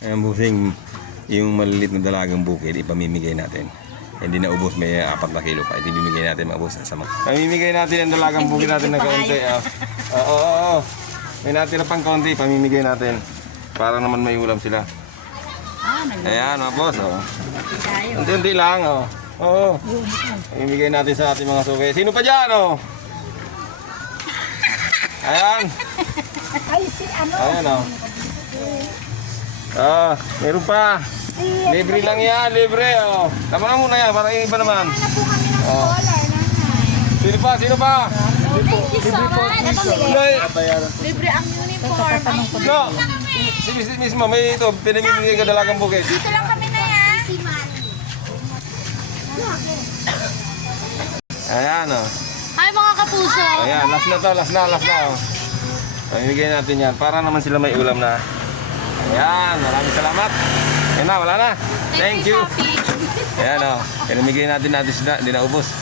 Ayan, busing, yung maliliit na dalagang bukid, ipamimigay natin. Hindi na ubos, may 4 na kilo pa. Ibibigay natin mga boss. Pamimigay natin ang dalagang bukid natin na kaunti. Oo. May natira pang kaunti, pamimigay natin. Para naman may ulam sila. Ayan mga boss. Unti-unti lang. Oo. Pamimigay natin sa ating mga suki. Sino pa dyan? Ayan. Ay, si ano? Ayan meron pa. Libre lang yan, libre. Tama na muna yan, para yung iba naman. Ano po kami ng collar, nanay? Sino pa? Thank you so much. Libre ang uniform. No. Si mismo, may ito, pinamimigay ka dalagang bukid. Dito lang kami na yan. Ayan Hi mga kapuso. Ayan, last na. Pamimigay natin yan, para naman sila may ulam na. Ayan, maraming salamat. Ayan na, wala na. Thank you. Shopee. Ayan pinamigay natin sila, hindi na ubos.